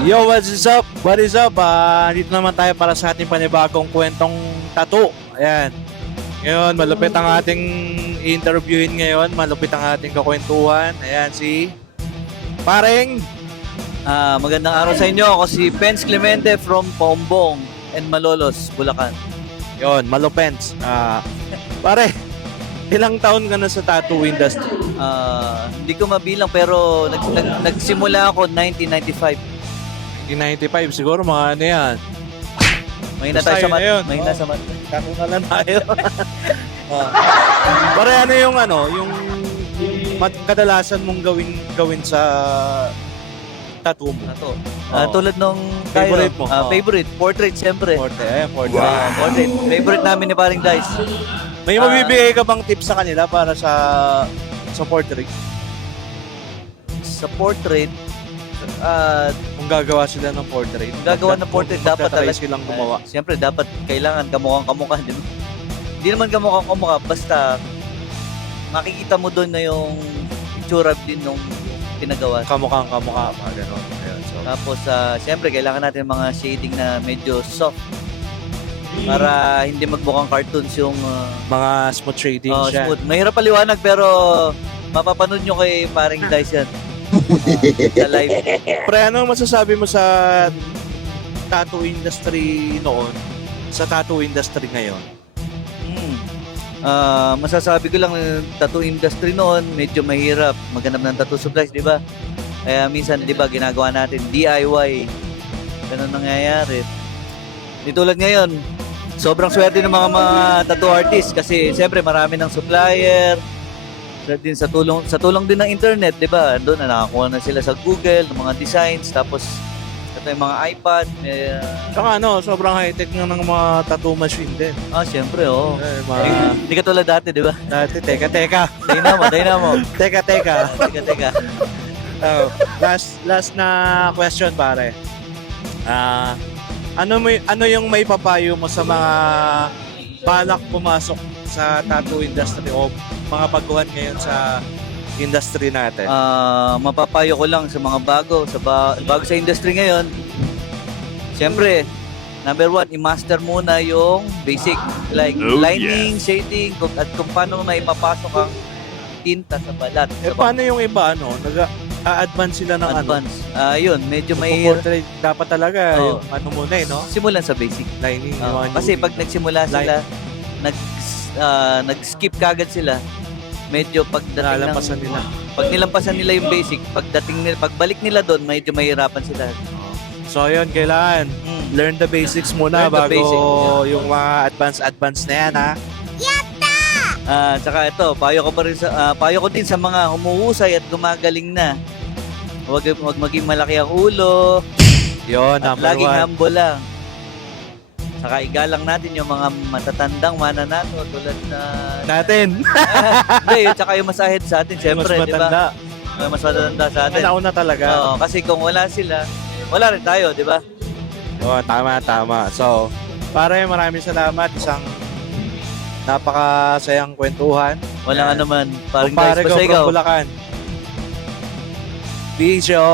Yo, what's up? What is up? Ah, dito naman tayo para sa ating panibagong kwentong tattoo. Ayan. Ngayon, malupit ang ating interviewin ngayon. Malupit ang ating kakwentuhan. Ayan, si Pareng. Ah, magandang araw sa inyo. Ako si Pence Clemente from Paumbong and Malolos, Bulacan. Yon, Malupens. Ah, pare, ilang taon ka na sa tattoo industry? Ah, hindi ko mabilang pero nag, nag, nagsimula ako 1995. 1995 siguro mga ano yan. Mahina Basta tayo sa yun mat. na yun. Mahina Oo. sa mat. Tattoo na lang tayo. Ah. Pare, ano yung ano, yung mat kadalasan mong gawin gawin sa tattoo mo? Ito. Ah, Oo. tulad nung tayo, Favorite mo? ah, Oo. favorite, portrait siyempre. Forte, eh, forte. Ah, portrait. Favorite namin ni Paring Dice. May Ah. mabibigay ka bang tips sa kanila para sa sa portrait? Sa portrait, ah, Kung gagawa sila ng portrait. Kung gagawa ng portrait, dapat talaga- silang gumawa. eh, siyempre dapat kailangan kamukhang kamukha, di ba? Hindi naman kamukhang kamukha, basta makikita mo doon na yung itsura din nung pinagawa. Kamukhang kamukha, mga gano'n. Ayan, so, Tapos, ah, siyempre, kailangan natin mga shading na medyo soft para hindi magmukhang cartoons yung ah, mga smooth shading oh, siya. smooth. Mahirap paliwanag pero mapapanood nyo kay paring Dice yan. Sa live. Pre, ano masasabi mo sa tattoo industry noon? Sa tattoo industry ngayon? Hmm. Ah, masasabi ko lang tattoo industry noon, medyo mahirap maghanap ng tattoo supplies, di ba? Kaya minsan, di ba, ginagawa natin DIY. Ganun nangyayari. Di tulad ngayon, sobrang swerte ng mga mga tattoo artists kasi siyempre marami ng supplier. Din sa tulong sa tulong din ng internet, 'di ba? Doon na nakakuha na sila sa Google ng mga designs tapos ito yung mga iPad, may, ah, Saka ano, sobrang high-tech nga ng mga tattoo machine din. ah, siyempre, oh. Eh, mga, Eh, Hindi ka tulad dati, di ba? dati, teka, teka. Dynamo, Dynamo. Teka, teka. Teka, teka. Oh, last last na question pare. Ah, ano mo ano yung may papayo mo sa mga balak pumasok sa tattoo industry o mga baguhan ngayon sa industry natin? Ah, mapapayo ko lang sa mga bago, sa ba- bago sa industry ngayon. Siyempre, number one, i-master muna yung basic like lining, shading, kung, at kung paano may mapasok ang tinta sa balat. eh sa paano yung iba ano? Nag-advance sila ng ano? advance. Ah, yun, medyo may Portrait dapat talaga Oo. yung ano muna eh, no? simulan sa basic. Lining. yung Ah, mga kasi newbie. pag nagsimula sila, nag ah, nag-skip kagad sila, medyo pagdating ng nalalampasan nila. pag nilampasan nila yung basic, pagdating nila, pagbalik nila doon, medyo mahirapan sila. So ayun, kailangan Mm. learn the basics muna Learn the bago basic, yung mga advance advance na yan ha. Ah, tsaka ito, payo ko pa rin sa ah, payo ko din sa mga humuhusay at gumagaling na. Huwag huwag maging malaki ang ulo, Yun, at number laging one. humble lang. Saka igalang natin yung mga matatandang mananato tulad na Natin. Hindi, yun, tsaka yung mas ahead sa atin, syempre, mas di ba? matanda. Yung Mas matatanda sa atin. Nauna talaga. Oo, kasi kung wala sila, wala rin tayo, di ba? Oo, tama, tama. So, pare, maraming salamat. Isang napakasayang kwentuhan. Walang ano man. Parang Kumpare guys, ko basta ikaw. from Bulacan. Video.